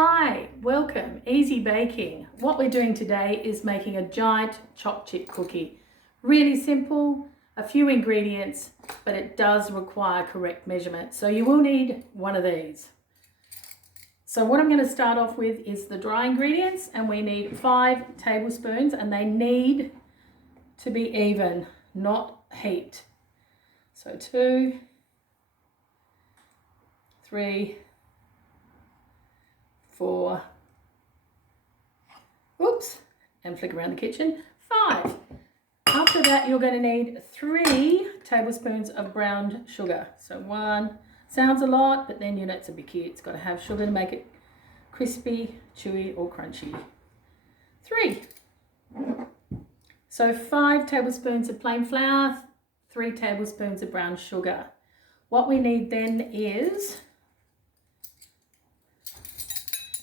Hi, welcome, Easy Baking. What we're doing today is making a giant choc chip cookie. Really simple, a few ingredients, but it does require correct measurement. So you will need one of these. So what I'm going to start off with is the dry ingredients, and we need 5 tablespoons, and they need to be even, not heaped. So 2, 3, 4, oops, and flick around the kitchen, 5. After that, you're going to need 3 tablespoons of brown sugar. So 1, sounds a lot, but then you know it's a bit cute. It's got to have sugar to make it crispy, chewy, or crunchy. 3. So 5 tablespoons of plain flour, 3 tablespoons of brown sugar. What we need then is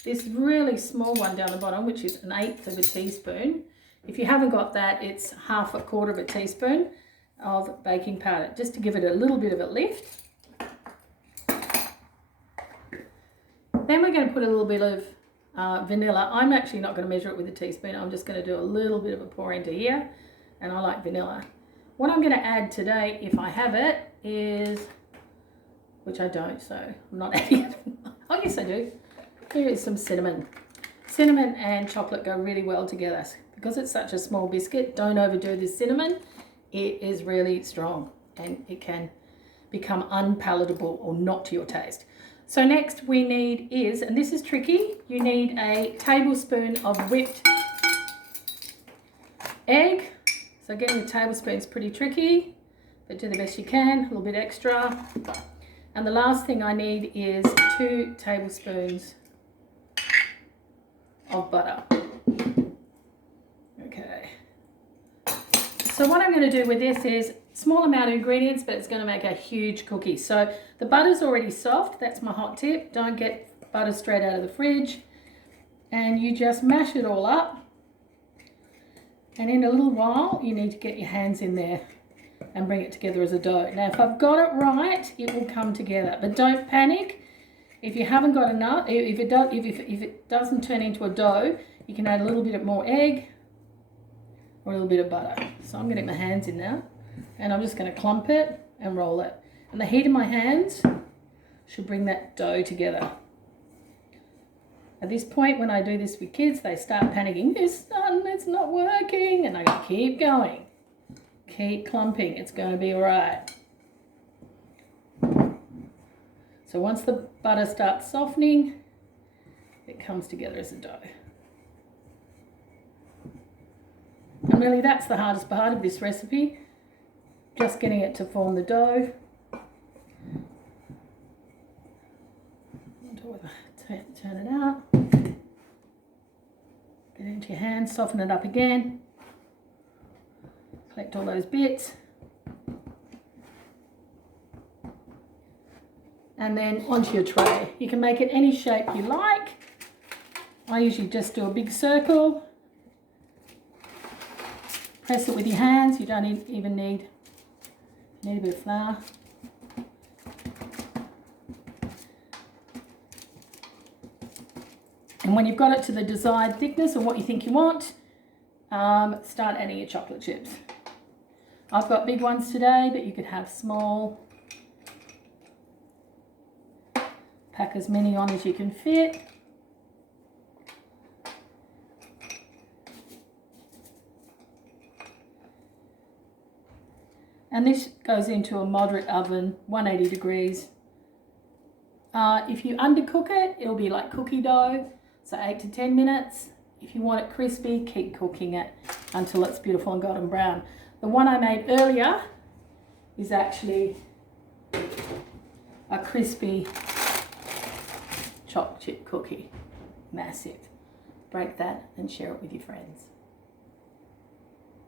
this really small one down the bottom, which is 1/8 of a teaspoon. If you haven't got that, it's 1/4 of a teaspoon of baking powder, just to give it a little bit of a lift. Then we're going to put a little bit of vanilla. I'm actually not going to measure it with a teaspoon. I'm just going to do a little bit of a pour into here, and I like vanilla. What I'm going to add today, if I have it, is, which I don't, so I'm not adding it. I guess I do. Here is some cinnamon. Cinnamon and chocolate go really well together. Because it's such a small biscuit, don't overdo the cinnamon. It is really strong and it can become unpalatable or not to your taste. So next we need is, and this is tricky, you need a tablespoon of whipped egg. So getting a tablespoon is pretty tricky, but do the best you can, a little bit extra. And the last thing I need is 2 tablespoons of butter. Okay. So what I'm going to do with this is small amount of ingredients, but it's going to make a huge cookie. So the butter's already soft. That's my hot tip. Don't get butter straight out of the fridge. And you just mash it all up. And in a little while, you need to get your hands in there and bring it together as a dough. Now, if I've got it right, it will come together. But don't panic. If you haven't got enough, if it doesn't turn into a dough, you can add a little bit more egg or a little bit of butter. So I'm going to get my hands in now, and I'm just going to clump it and roll it. And the heat of my hands should bring that dough together. At this point, when I do this with kids, they start panicking. It's not working. And I go, keep going. Keep clumping. It's going to be all right. So once the butter starts softening, it comes together as a dough. And really that's the hardest part of this recipe, just getting it to form the dough. Turn it out. Get it into your hands, soften it up again. Collect all those bits. And then onto your tray. You can make it any shape you like. I usually just do a big circle. Press it with your hands. You don't even need a bit of flour. And when you've got it to the desired thickness or what you think you want, start adding your chocolate chips. I've got big ones today, but you could have small. Pack as many on as you can fit. And this goes into a moderate oven, 180 degrees. If you undercook it, it'll be like cookie dough, so 8 to 10 minutes. If you want it crispy, keep cooking it until it's beautiful and golden brown. The one I made earlier is actually a crispy choc chip cookie. Massive. Break that and share it with your friends.